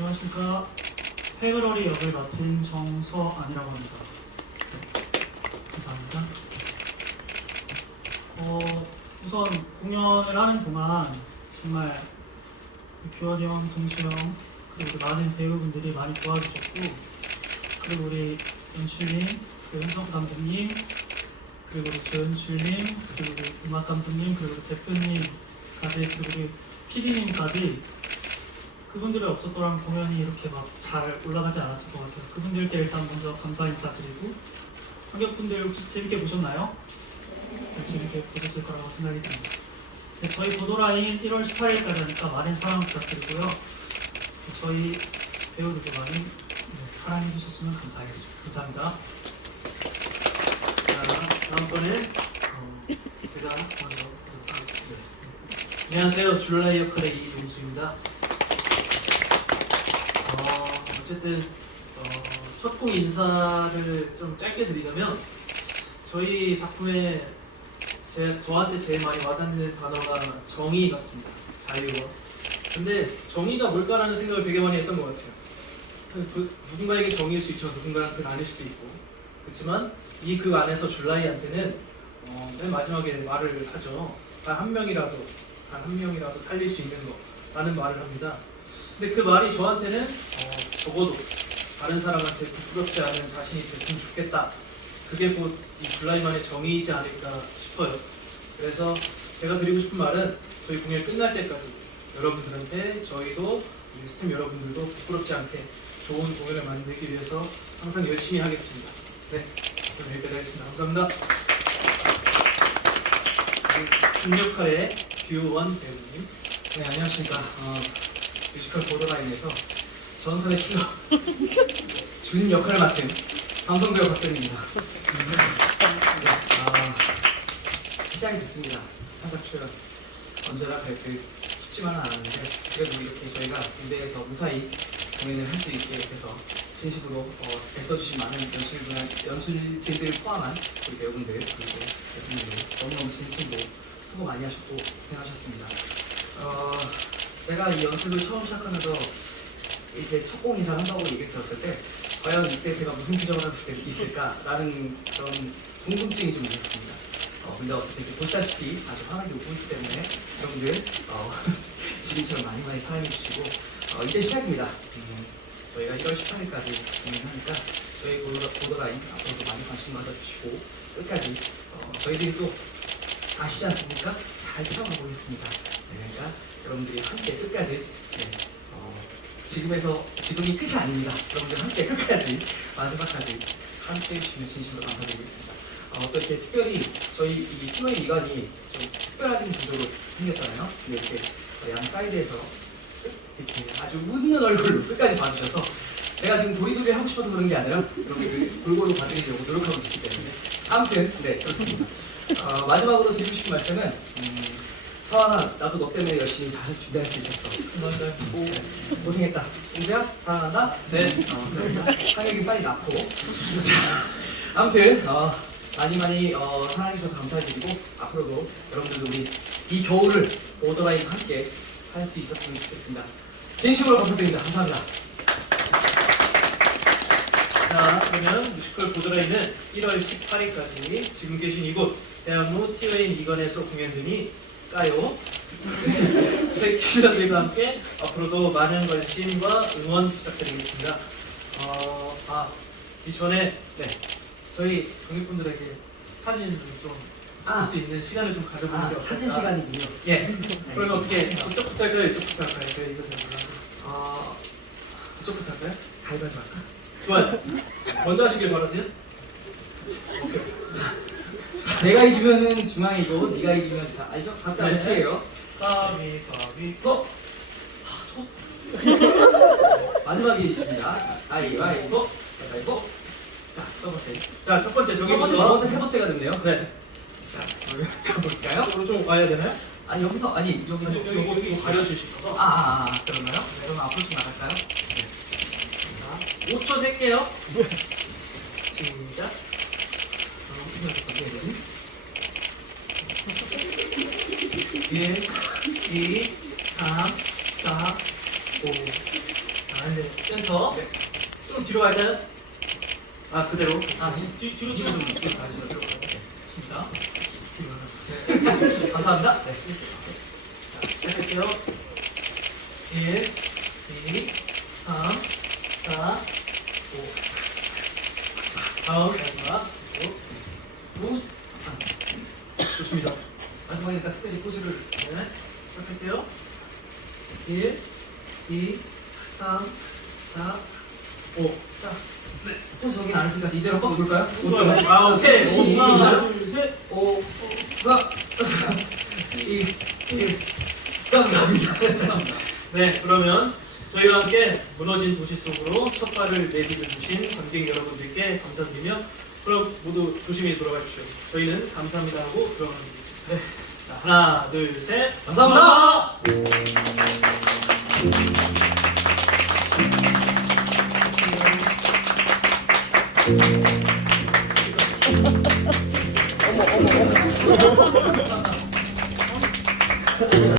안녕하십니까. 페브러리 역을 맡은 정서안이라고 합니다. 네, 감사합니다. 어, 우선 공연을 하는 동안 정말 규환이 형, 동수 형, 그리고 또 많은 배우분들이 많이 도와주셨고, 그리고 우리 연출님, 그리고 현석 감독님, 그리고 우리 조연출님, 그리고 우리 음악 감독님, 그리고 대표님까지, 그리고 우리 PD님까지 그분들이 없었더라면 공연이 이렇게 막 잘 올라가지 않았을 것 같아요. 그분들께 일단 먼저 감사 인사드리고 관객분들 혹시 재밌게 보셨나요? 네, 재밌게 보셨을 거라고 생각이 듭니다. 네, 저희 보도라인 1월 18일까지 하니까 많은 사랑 부탁드리고요. 네, 저희 배우들도 많이 네, 사랑해 주셨으면 감사하겠습니다. 감사합니다. 자, 다음번에 어, 제가 먼저 보도록 하겠습니다. 안녕하세요. 줄라이 역할의 이종수입니다. 어, 어쨌든 어, 첫 곡 인사를 좀 짧게 드리자면 저희 작품에 제, 저한테 제일 많이 와닿는 단어가 정의 같습니다. 자유와. 근데 정의가 뭘까라는 생각을 되게 많이 했던 것 같아요. 그, 누군가에게 정의일 수 있지만 누군가한테는 아닐 수도 있고 그렇지만 이 그 안에서 줄라이한테는 어, 맨 마지막에 말을 하죠. 단 한 명이라도 단 한 명이라도 살릴 수 있는 거라는 말을 합니다. 근데 그 말이 저한테는 어, 적어도 다른 사람한테 부끄럽지 않은 자신이 됐으면 좋겠다. 그게 곧 이 블라이만의 정의이지 않을까 싶어요. 그래서 제가 드리고 싶은 말은 저희 공연 끝날 때까지 여러분들한테 저희도 스팀 여러분들도 부끄럽지 않게 좋은 공연을 만들기 위해서 항상 열심히 하겠습니다. 네, 그럼 여기까지 하겠습니다. 감사합니다. 준 역할의 규원 배우님. 네, 안녕하십니까. 어, 뮤지컬 보더라인에서 전설의 킬러 준 역할을 맡은 방송배우 박근입니다. 네, 아, 시작이 됐습니다. 창작 출연. 언제나 그렇게 쉽지만은 않았는데 그래도 이렇게 저희가 무대에서 무사히 공연을 할 수 있게 돼서 진심으로 어, 애써주신 많은 연출분, 연출진들 포함한 우리 배우분들 그리고 대표님들 너무너무 진심으로 수고 많이 하셨고 고생하셨습니다. 어, 제가 이 연습을 처음 시작하면서 이렇게 첫공 인사를 한다고 얘기를 들었을 때 과연 이때 제가 무슨 표정을 할 수 있을까라는 그런 궁금증이 좀 있었습니다. 어, 근데 어쨌든 보시다시피 아주 환하게 웃고 있기 때문에 여러분들 어, 지금처럼 많이 많이 사랑해 주시고 어, 이제 시작입니다. 음, 저희가 1월 18일까지 공연하니까 저희 보더, 보더라인 앞으로도 많이 관심 가져주시고 끝까지 어, 저희들이 또 아시지 않습니까? 잘 참아보겠습니다. 네, 그러니까 여러분들이 함께 끝까지 네, 어, 지금에서 지금이 끝이 아닙니다. 여러분들 함께 끝까지 마지막까지 함께 해주시면 진심으로 감사드리겠습니다. 어, 또 이렇게 특별히 저희 이 팀의 미관이 좀 특별한 구조로 생겼잖아요. 근데 이렇게 어, 양 사이드에서 끝- 이렇게 아주 웃는 얼굴로 끝까지 봐주셔서 제가 지금 도리도리 하고 싶어서 그런 게 아니라 여러분들 골고루 봐드리려고 노력하고 있기 때문에 아무튼 네 그렇습니다. 어, 마지막으로 드리고 싶은 말씀은 음, 서하나 나도 너 때문에 열심히 잘 준비할 수 있었어. 네, 고생했다. 은재야 사랑한다. 네. 어, 그러니까 상혁이 빨리 낳고. 자, 아무튼 어, 많이 많이 어, 사랑해주셔서 감사드리고 앞으로도 여러분들도 우리 이 겨울을 오더라인 함께 할 수 있었으면 좋겠습니다. 진심으로 감사드립니다. 감사합니다. 자, 그러면 뮤지컬 보드라인은 1월 18일까지 지금 계신 이곳 대학로 티웨인 이건에서 공연되니 까요. 세키즈들과 함께 앞으로도 많은 관심과 응원 부탁드리겠습니다. 어, 아, 이전에 네, 저희 관객분들에게 사진을 좀 아. 찍을 수 있는 시간을 좀 가져보는 게 아, 어떨까? 사진 시간이군요. 예. 그러면 어떻게 그쪽부터 할까요? 이쪽부터 할까요? 제가 이거 잘 몰라서. 어, 그쪽부터 할까요? 가위바위보 할까? 좋아요. 먼저 하시길 바라세요. 제가 이기면은 중앙이고 네가 이기면 다 알죠? 각자 네. 매치예요. 가위바위보. 마지막입니다. 자, 가위바위보. 가위바위보. 자, 첫 번째. 자, 첫 번째 첫 번째, 두 저기부터. 번째, 세 번째가 됐네요. 네. 자, 그러면 가볼까요? 좀 와야 되나요? 아 여기서 아니 여기 여기 여기 여기 아, 가려주시고. 아, 아, 아 그런가요? 그럼 앞으로 좀 나갈까요? 자, 5초 셀게요. 시작. 그럼 1, 2, 3, 4, 5, 6, 자, 이제 센터. 좀 뒤로 갈까요? 아, 그대로. 아, 이- 뒤, 뒤로 좀좀 이렇게 가지고 있습니다. 네. 감사합니다. 네. 자, 시작할게요. 1, 2, 3, 4, 5. 다음, 마지막. 9, 좋습니다. 마지막이니까 포즈를 네, 시작할게요. 1, 2, 3, 4, 5. 자, 포즈 정리 안 했으니까 이제로 한번 볼까요? 좋아요. 아, 오케이. 하나, 둘, 셋. 5, 4, 2, 1. 감사합니다. 네, 그러면 저희와 함께 무너진 도시 속으로 첫 발을 내디뎌 주신 관객 여러분들께 감사드리며 그럼 모두 조심히 돌아가십시오. 저희는 감사합니다 하고 들어가겠습니다. 네. 자, 하나, 둘, 셋. 감사합니다.